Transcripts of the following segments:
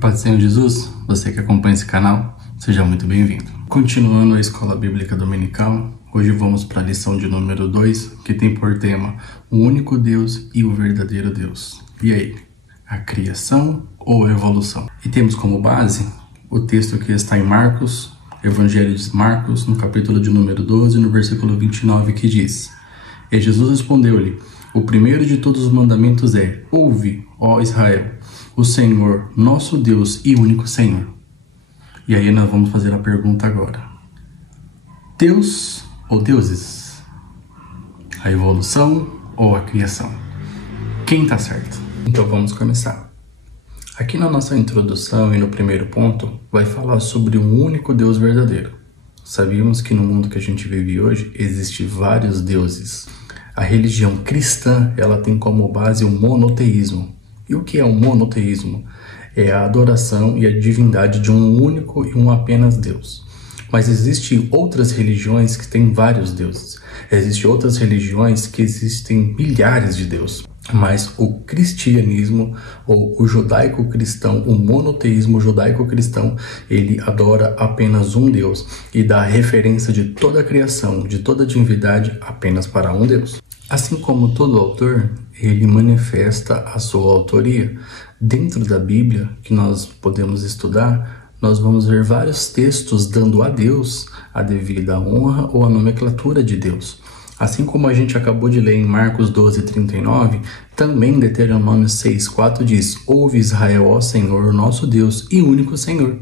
Paz do Senhor Jesus, você que acompanha esse canal, seja muito bem-vindo. Continuando a Escola Bíblica Dominical, hoje vamos para a lição de número 2, que tem por tema o único Deus e o verdadeiro Deus. E aí, a criação ou a evolução? E temos como base o texto que está em Marcos, Evangelho de Marcos, no capítulo de número 12, no versículo 29, que diz: E Jesus respondeu-lhe: O primeiro de todos os mandamentos é: Ouve, ó Israel, o Senhor, nosso Deus e único Senhor. E aí nós vamos fazer a pergunta agora: Deus ou deuses? A evolução ou a criação? Quem está certo? Então vamos começar. Aqui na nossa introdução e no primeiro ponto, vai falar sobre um único Deus verdadeiro. Sabíamos que no mundo que a gente vive hoje, existem vários deuses. A religião cristã, ela tem como base o monoteísmo. E o que é o monoteísmo? É a adoração e a divindade de um único e um apenas Deus. Mas existem outras religiões que têm vários deuses. Existem outras religiões que existem milhares de deuses. Mas o cristianismo, ou o judaico-cristão, o monoteísmo judaico-cristão, ele adora apenas um Deus e dá referência de toda a criação, de toda a divindade apenas para um Deus. Assim como todo autor, ele manifesta a sua autoria. Dentro da Bíblia, que nós podemos estudar, nós vamos ver vários textos dando a Deus a devida honra ou a nomenclatura de Deus. Assim como a gente acabou de ler em Marcos 12:39, também Deuteronômio 6:4 diz: Ouve Israel, ó Senhor, nosso Deus e único Senhor.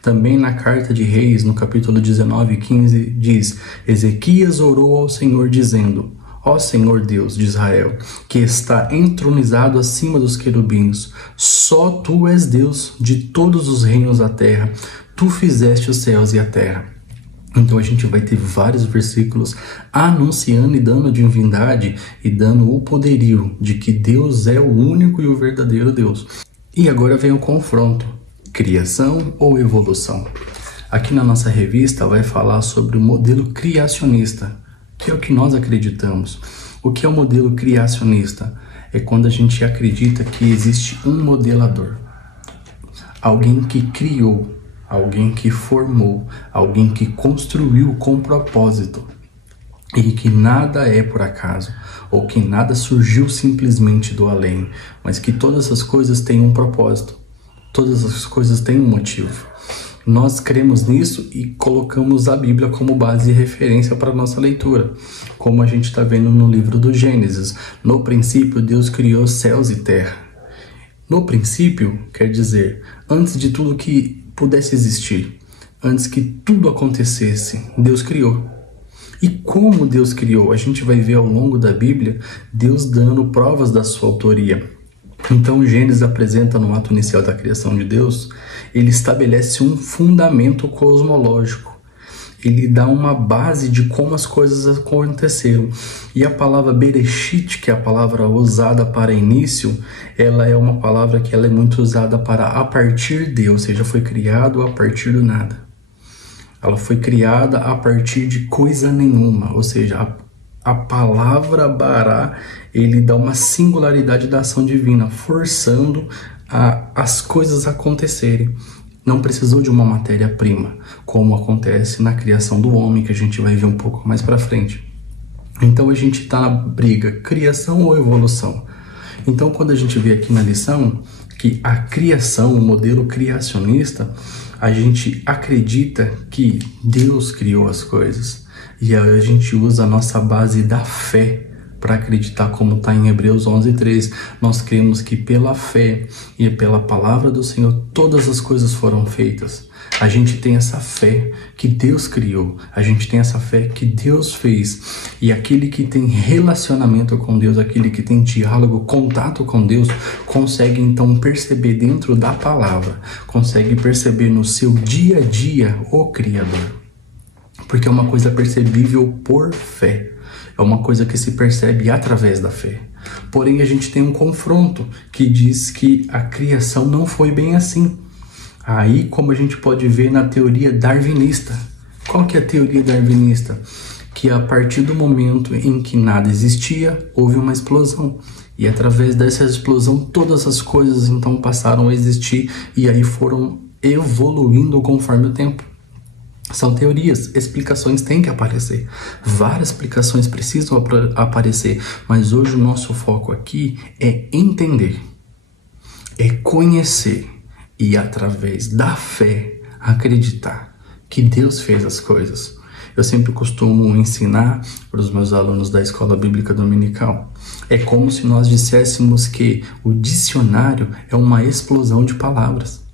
Também na carta de Reis, no capítulo 19:15, diz: Ezequias orou ao Senhor dizendo: Ó Senhor Deus de Israel, que está entronizado acima dos querubins, só Tu és Deus de todos os reinos da terra, Tu fizeste os céus e a terra. Então a gente vai ter vários versículos anunciando e dando divindade e dando o poderio de que Deus é o único e o verdadeiro Deus. E agora vem o confronto: criação ou evolução? Aqui na nossa revista vai falar sobre o modelo criacionista, que é o que nós acreditamos. O que é o modelo criacionista? É quando a gente acredita que existe um modelador, alguém que criou, alguém que formou, alguém que construiu com propósito, e que nada é por acaso, ou que nada surgiu simplesmente do além, mas que todas as coisas têm um propósito, todas as coisas têm um motivo. Nós cremos nisso e colocamos a Bíblia como base e referência para a nossa leitura, como a gente está vendo no livro do Gênesis. No princípio, Deus criou céus e terra. No princípio, quer dizer, antes de tudo que pudesse existir, antes que tudo acontecesse, Deus criou. E como Deus criou? A gente vai ver ao longo da Bíblia Deus dando provas da sua autoria. Então Gênesis apresenta no ato inicial da criação de Deus, ele estabelece um fundamento cosmológico. Ele dá uma base de como as coisas aconteceram. E a palavra Bereshit, que é a palavra usada para início, ela é uma palavra que ela é muito usada para a partir de, ou seja, foi criado a partir do nada. Ela foi criada a partir de coisa nenhuma, ou seja, a palavra bará, ele dá uma singularidade da ação divina, forçando as coisas acontecerem. Não precisou de uma matéria-prima, como acontece na criação do homem, que a gente vai ver um pouco mais para frente. Então a gente está na briga, criação ou evolução. Então quando a gente vê aqui na lição que a criação, o modelo criacionista, a gente acredita que Deus criou as coisas. E a gente usa a nossa base da fé para acreditar, como está em Hebreus 11:3. Nós cremos que pela fé e pela palavra do Senhor todas as coisas foram feitas. A gente tem essa fé que Deus criou, a gente tem essa fé que Deus fez. E aquele que tem relacionamento com Deus, aquele que tem diálogo, contato com Deus, consegue então perceber dentro da palavra, consegue perceber no seu dia a dia o Criador. Porque é uma coisa percebível por fé. É uma coisa que se percebe através da fé. Porém, a gente tem um confronto que diz que a criação não foi bem assim. Aí, como a gente pode ver na teoria darwinista. Qual que é a teoria darwinista? Que a partir do momento em que nada existia, houve uma explosão. E através dessa explosão, todas as coisas então passaram a existir e aí foram evoluindo conforme o tempo. São teorias, explicações têm que aparecer. Várias explicações precisam aparecer, mas hoje o nosso foco aqui é entender, é conhecer e através da fé acreditar que Deus fez as coisas. Eu sempre costumo ensinar para os meus alunos da Escola Bíblica Dominical. É como se nós disséssemos que o dicionário é uma explosão de palavras.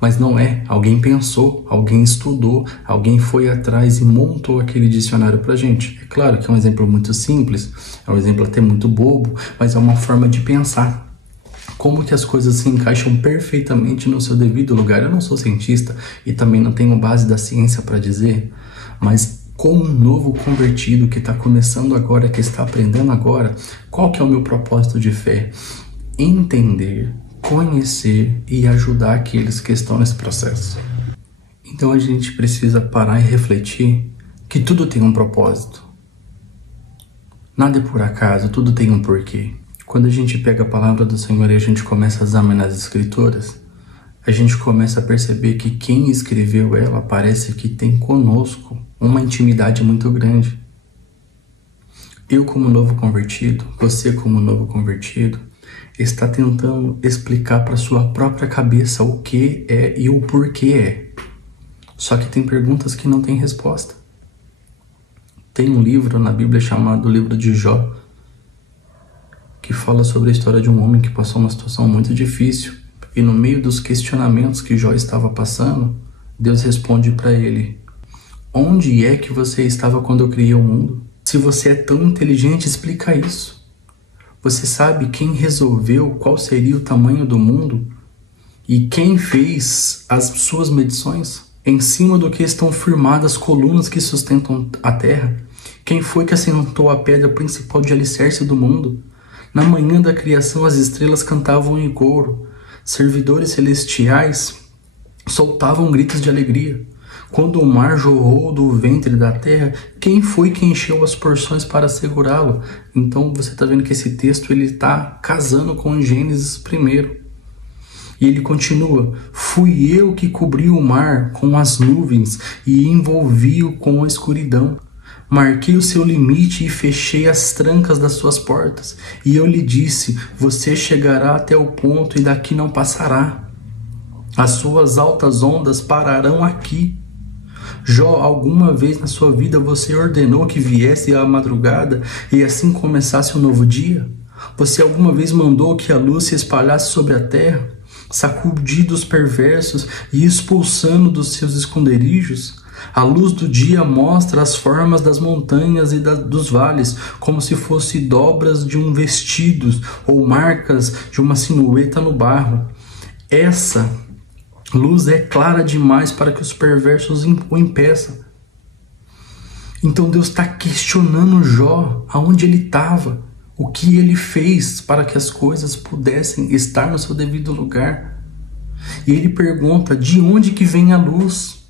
Mas não é. Alguém pensou, alguém estudou, alguém foi atrás e montou aquele dicionário pra gente. É claro que é um exemplo muito simples, é um exemplo até muito bobo, mas é uma forma de pensar. Como que as coisas se encaixam perfeitamente no seu devido lugar. Eu não sou cientista e também não tenho base da ciência para dizer, mas como um novo convertido que está começando agora, que está aprendendo agora, qual que é o meu propósito de fé? Entender, conhecer e ajudar aqueles que estão nesse processo. Então a gente precisa parar e refletir que tudo tem um propósito. Nada é por acaso, tudo tem um porquê. Quando a gente pega a palavra do Senhor e a gente começa a examinar as Escrituras, a gente começa a perceber que quem escreveu ela parece que tem conosco uma intimidade muito grande. Eu como novo convertido, você como novo convertido, está tentando explicar para sua própria cabeça o que é e o porquê é. Só que tem perguntas que não têm resposta. Tem um livro na Bíblia chamado Livro de Jó, que fala sobre a história de um homem que passou uma situação muito difícil. E no meio dos questionamentos que Jó estava passando, Deus responde para ele: onde é que você estava quando eu criei o mundo? Se você é tão inteligente, explica isso. Você sabe quem resolveu qual seria o tamanho do mundo? E quem fez as suas medições? Em cima do que estão firmadas colunas que sustentam a terra? Quem foi que assentou a pedra principal de alicerce do mundo? Na manhã da criação as estrelas cantavam em coro. Servidores celestiais soltavam gritos de alegria. Quando o mar jorrou do ventre da terra, quem foi que encheu as porções para segurá-lo? Então você está vendo que esse texto está casando com Gênesis primeiro. E ele continua: fui eu que cobri o mar com as nuvens e envolvi-o com a escuridão. Marquei o seu limite e fechei as trancas das suas portas. E eu lhe disse: você chegará até o ponto e daqui não passará. As suas altas ondas pararão aqui. Jó, alguma vez na sua vida você ordenou que viesse a madrugada e assim começasse um novo dia? Você alguma vez mandou que a luz se espalhasse sobre a terra, sacudindo os perversos e expulsando dos seus esconderijos? A luz do dia mostra as formas das montanhas e dos vales, como se fossem dobras de um vestido ou marcas de uma silhueta no barro. Essa luz é clara demais para que os perversos o impeçam. Então Deus está questionando Jó, aonde ele estava, o que ele fez para que as coisas pudessem estar no seu devido lugar. E ele pergunta: de onde que vem a luz?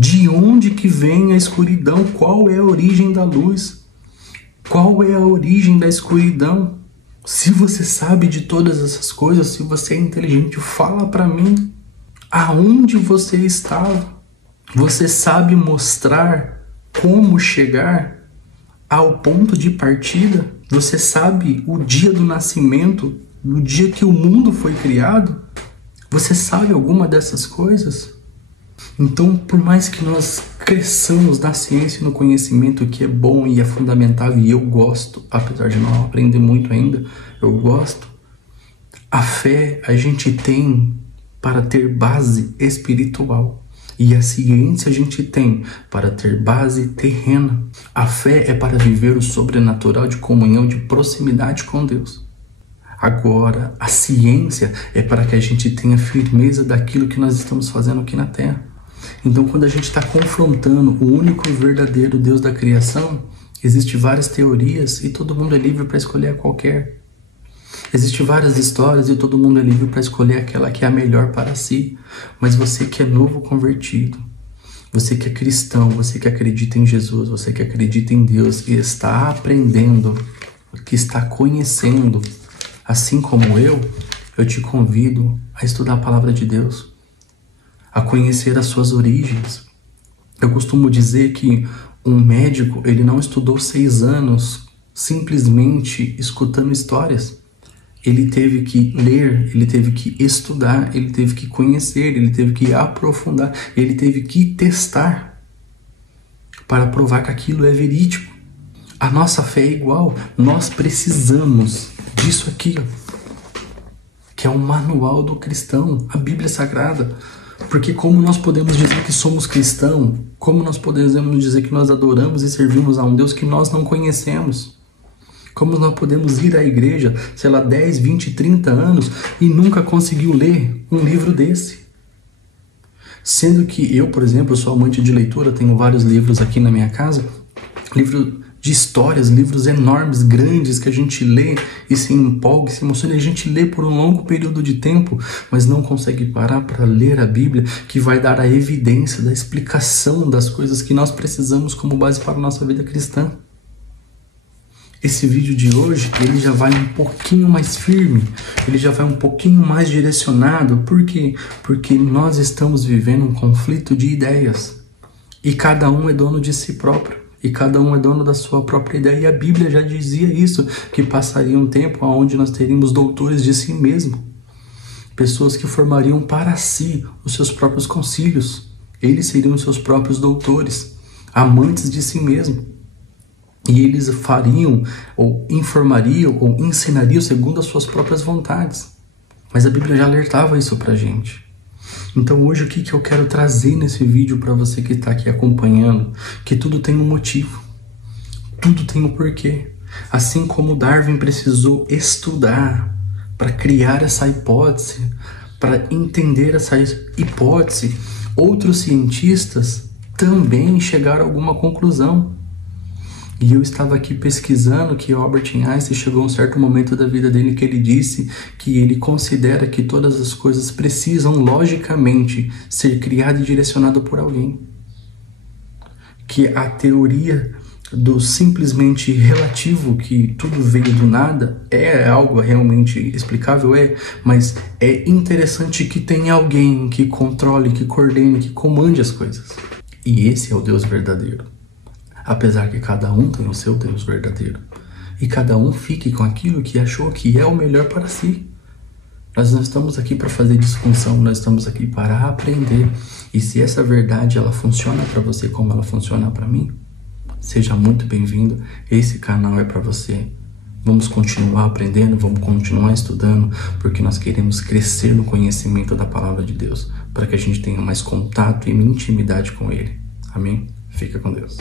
De onde que vem a escuridão? Qual é a origem da luz? Qual é a origem da escuridão? Se você sabe de todas essas coisas, se você é inteligente, fala para mim. Aonde você estava? Você sabe mostrar como chegar ao ponto de partida? Você sabe o dia do nascimento, o dia que o mundo foi criado? Você sabe alguma dessas coisas? Então, por mais que nós cresçamos na ciência e no conhecimento, que é bom e é fundamental, e eu gosto, apesar de não aprender muito ainda, eu gosto, a fé a gente tem para ter base espiritual. E a ciência a gente tem para ter base terrena. A fé é para viver o sobrenatural de comunhão, de proximidade com Deus. Agora, a ciência é para que a gente tenha firmeza daquilo que nós estamos fazendo aqui na Terra. Então, quando a gente está confrontando o único e verdadeiro Deus da criação, existem várias teorias e todo mundo é livre para escolher a qualquer. Existem várias histórias e todo mundo é livre para escolher aquela que é a melhor para si. Mas você que é novo convertido, você que é cristão, você que acredita em Jesus, você que acredita em Deus, que está aprendendo, que está conhecendo, assim como eu te convido a estudar a palavra de Deus, a conhecer as suas origens. Eu costumo dizer que um médico, ele não estudou 6 anos simplesmente escutando histórias. Ele teve que ler, ele teve que estudar, ele teve que conhecer, ele teve que aprofundar, ele teve que testar para provar que aquilo é verídico. A nossa fé é igual, nós precisamos disso aqui, que é o manual do cristão, a Bíblia Sagrada. Porque como nós podemos dizer que somos cristãos, como nós podemos dizer que nós adoramos e servimos a um Deus que nós não conhecemos? Como nós podemos ir à igreja, sei lá, 10, 20, 30 anos e nunca conseguiu ler um livro desse? Sendo que eu, por exemplo, sou amante de leitura, tenho vários livros aqui na minha casa, livro de histórias, livros enormes, grandes, que a gente lê e se empolga, se emociona, e a gente lê por um longo período de tempo, mas não consegue parar para ler a Bíblia, que vai dar a evidência da explicação das coisas que nós precisamos como base para a nossa vida cristã. Esse vídeo de hoje, ele já vai um pouquinho mais firme, ele já vai um pouquinho mais direcionado. Por quê? Porque nós estamos vivendo um conflito de ideias, e cada um é dono de si próprio. E cada um é dono da sua própria ideia. E a Bíblia já dizia isso, que passaria um tempo onde nós teríamos doutores de si mesmo. Pessoas que formariam para si os seus próprios concílios. Eles seriam os seus próprios doutores, amantes de si mesmo. E eles fariam, ou informariam, ou ensinariam segundo as suas próprias vontades. Mas a Bíblia já alertava isso pra gente. Então hoje o que eu quero trazer nesse vídeo para você que está aqui acompanhando? Que tudo tem um motivo, tudo tem um porquê. Assim como Darwin precisou estudar para criar essa hipótese, para entender essa hipótese, outros cientistas também chegaram a alguma conclusão. E eu estava aqui pesquisando que Albert Einstein chegou a um certo momento da vida dele que ele disse que ele considera que todas as coisas precisam, logicamente, ser criadas e direcionadas por alguém. Que a teoria do simplesmente relativo, que tudo veio do nada, é algo realmente explicável, mas é interessante que tenha alguém que controle, que coordene, que comande as coisas. E esse é o Deus verdadeiro. Apesar que cada um tem o seu Deus verdadeiro. E cada um fique com aquilo que achou que é o melhor para si. Nós não estamos aqui para fazer disfunção, nós estamos aqui para aprender. E se essa verdade ela funciona para você como ela funciona para mim, seja muito bem-vindo. Esse canal é para você. Vamos continuar aprendendo, vamos continuar estudando, porque nós queremos crescer no conhecimento da palavra de Deus, para que a gente tenha mais contato e intimidade com Ele. Amém? Fica com Deus.